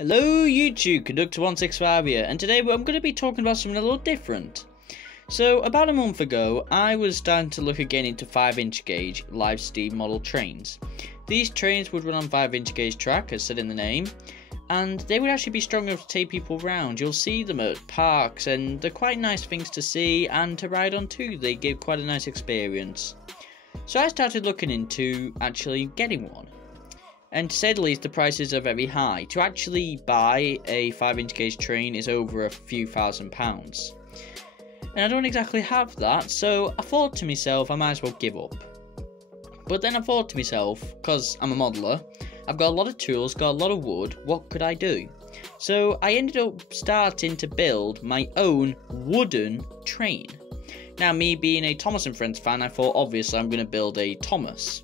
Hello YouTube, Conductor165 here, and today I'm going to be talking about something a little different. So, about a month ago, I was starting to look again into 5-inch gauge live steam model trains. These trains would run on 5-inch gauge track, as said in the name, and they would actually be strong enough to take people around. You'll see them at parks, and they're quite nice things to see and to ride on too. They give quite a nice experience. So I started looking into actually getting one. And to say the least, the prices are very high. To actually buy a 5-inch gauge train is over a few £1,000s. And I don't exactly have that, so I thought to myself I might as well give up. But then I thought to myself, because I'm a modeller, I've got a lot of tools, got a lot of wood, what could I do? So I ended up starting to build my own wooden train. Now, me being a Thomas & Friends fan, I thought obviously I'm going to build a Thomas.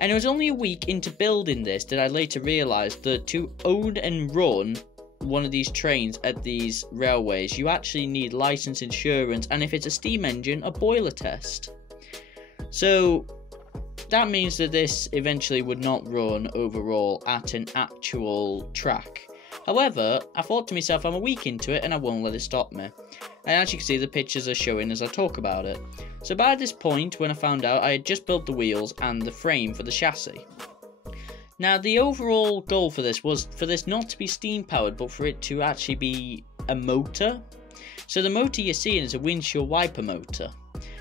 And it was only a week into building this that I later realised that to own and run one of these trains at these railways, you actually need licence, insurance, and if it's a steam engine, a boiler test. So that means that this eventually would not run overall at an actual track. However, I thought to myself, I'm a week into it and I won't let it stop me. And as you can see, the pictures are showing as I talk about it. So by this point, when I found out, I had just built the wheels and the frame for the chassis. Now, the overall goal for this was for this not to be steam powered, but for it to actually be a motor. So the motor you're seeing is a windshield wiper motor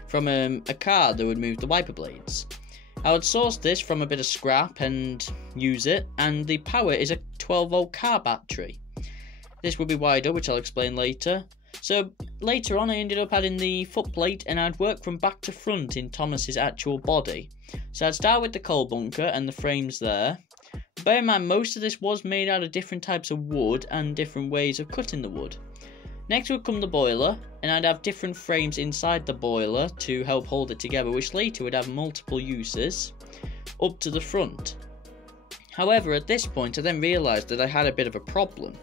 from a car that would move the wiper blades. I would source this from a bit of scrap and use it, and the power is a 12-volt car battery. This would be wired up, which I'll explain later. So later on I ended up adding the footplate, and I'd work from back to front in Thomas's actual body. So I'd start with the coal bunker and the frames there. Bear in mind, most of this was made out of different types of wood and different ways of cutting the wood. Next would come the boiler, and I'd have different frames inside the boiler to help hold it together, which later would have multiple uses up to the front. However, at this point I then realised that I had a bit of a problem.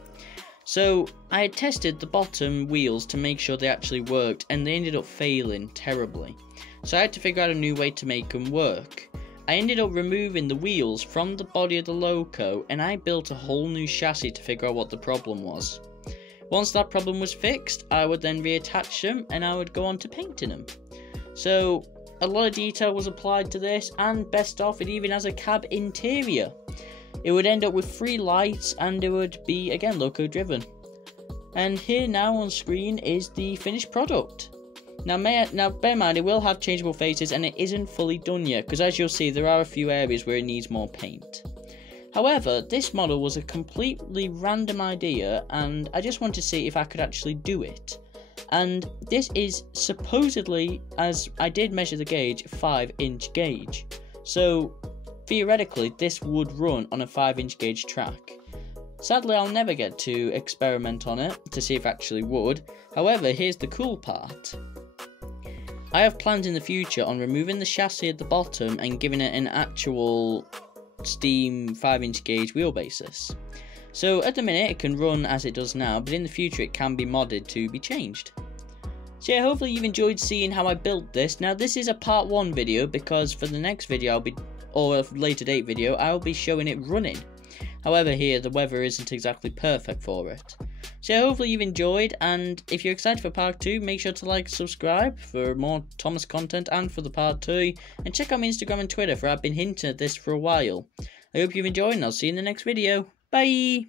So I had tested the bottom wheels to make sure they actually worked, and they ended up failing terribly. So I had to figure out a new way to make them work. I ended up removing the wheels from the body of the loco, and I built a whole new chassis to figure out what the problem was. Once that problem was fixed, I would then reattach them and I would go on to painting them. So a lot of detail was applied to this, and best off, it even has a cab interior. It would end up with 3 lights and it would be again loco driven. And here now on screen is the finished product. Now bear in mind, it will have changeable faces and it isn't fully done yet, because as you'll see there are a few areas where it needs more paint. However, this model was a completely random idea, and I just wanted to see if I could actually do it. And this is supposedly, as I did measure the gauge, 5-inch gauge. So theoretically, this would run on a 5-inch gauge track. Sadly, I'll never get to experiment on it to see if it actually would. However, here's the cool part. I have plans in the future on removing the chassis at the bottom and giving it an actual steam 5-inch gauge wheelbasis. So at the minute it can run as it does now, but in the future it can be modded to be changed. So yeah, hopefully you've enjoyed seeing how I built this. Now this is a part 1 video, because for the next video or a later date video, I'll be showing it running. However, here the weather isn't exactly perfect for it. So yeah, hopefully you've enjoyed, and if you're excited for part 2, make sure to like and subscribe for more Thomas content and for the part 2, and check out my Instagram and Twitter, for I've been hinting at this for a while. I hope you've enjoyed, and I'll see you in the next video. Bye!